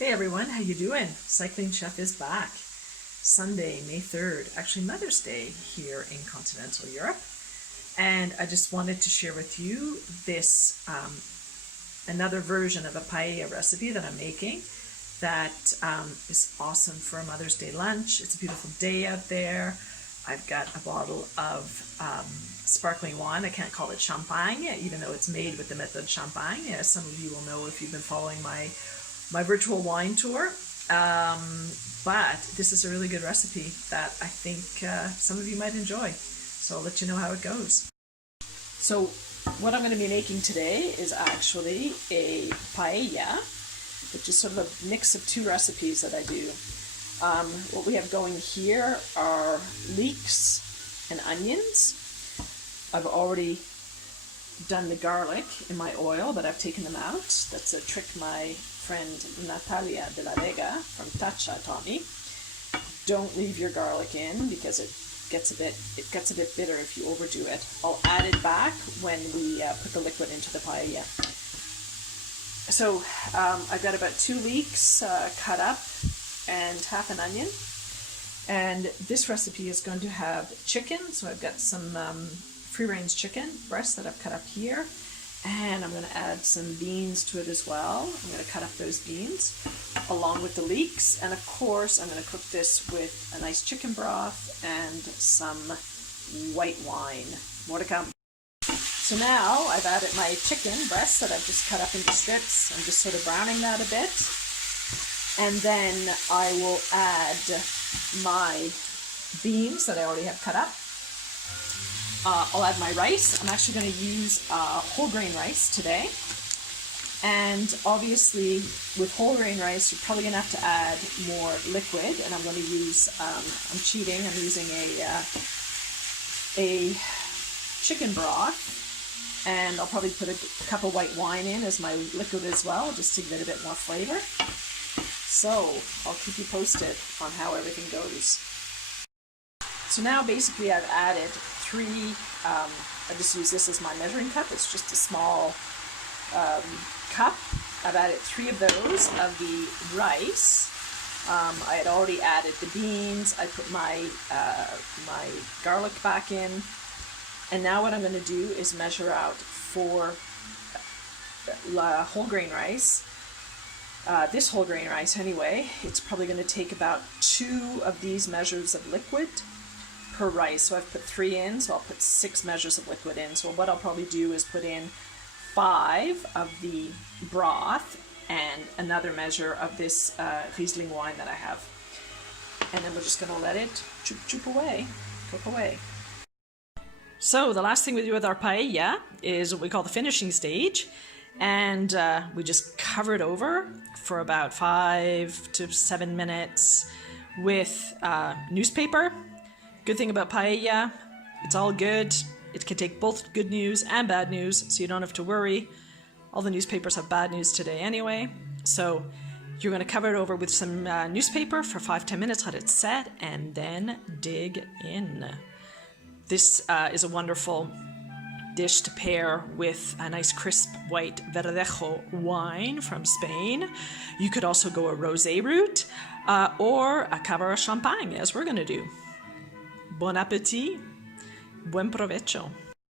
Hey everyone, how you doing? Cycling Chef is back. Sunday, May 3rd, actually Mother's Day here in continental Europe. And I just wanted to share with you this another version of a paella recipe that I'm making that is awesome for a Mother's Day lunch. It's a beautiful day out there. I've got a bottle of sparkling wine. I can't call it champagne, even though it's made with the method champagne. As some of you will know if you've been following my virtual wine tour. But this is a really good recipe that I think some of you might enjoy. So I'll let you know how it goes. So what I'm going to be making today is actually a paella, which is sort of a mix of two recipes that I do. What we have going here are leeks and onions. I've already done the garlic in my oil, but I've taken them out. That's a trick my friend Natalia de la Vega from Tacha taught me. Don't leave your garlic in because it gets a bit bitter if you overdo it. I'll add it back when we put the liquid into the paella. So I've got about 2 leeks cut up and half an onion. And this recipe is going to have chicken. So I've got some free-range chicken breast that I've cut up here. And I'm going to add some beans to it as well. I'm going to cut up those beans along with the leeks. And of course, I'm going to cook this with a nice chicken broth and some white wine. More to come. So now I've added my chicken breast that I've just cut up into strips. I'm just sort of browning that a bit. And then I will add my beans that I already have cut up. I'll add my rice. I'm actually going to use whole grain rice today. And obviously with whole grain rice, you're probably going to have to add more liquid. And I'm going to use, I'm cheating, I'm using a chicken broth. And I'll probably put a cup of white wine in as my liquid as well, just to give it a bit more flavor. So I'll keep you posted on how everything goes. So now basically I've added 3, I just use this as my measuring cup. It's just a small cup. I've added 3 of those of the rice. I had already added the beans. I put my garlic back in. And now what I'm going to do is measure out for whole grain rice. This whole grain rice anyway, it's probably going to take about 2 of these measures of liquid per rice. So I've put 3 in, so I'll put 6 measures of liquid in. So what I'll probably do is put in 5 of the broth and another measure of this Riesling wine that I have. And then we're just going to let it choop away, cook away. So the last thing we do with our paella is what we call the finishing stage. And we just cover it over for about 5 to 7 minutes with newspaper. Good thing about paella, it's all good. It can take both good news and bad news, so you don't have to worry. All the newspapers have bad news today anyway. So you're going to cover it over with some newspaper for 5-10 minutes, let it set, and then dig in. This is a wonderful dish to pair with a nice crisp white Verdejo wine from Spain. You could also go a rosé route or a Cava Champagne, as we're going to do. Bon appétit, buen provecho.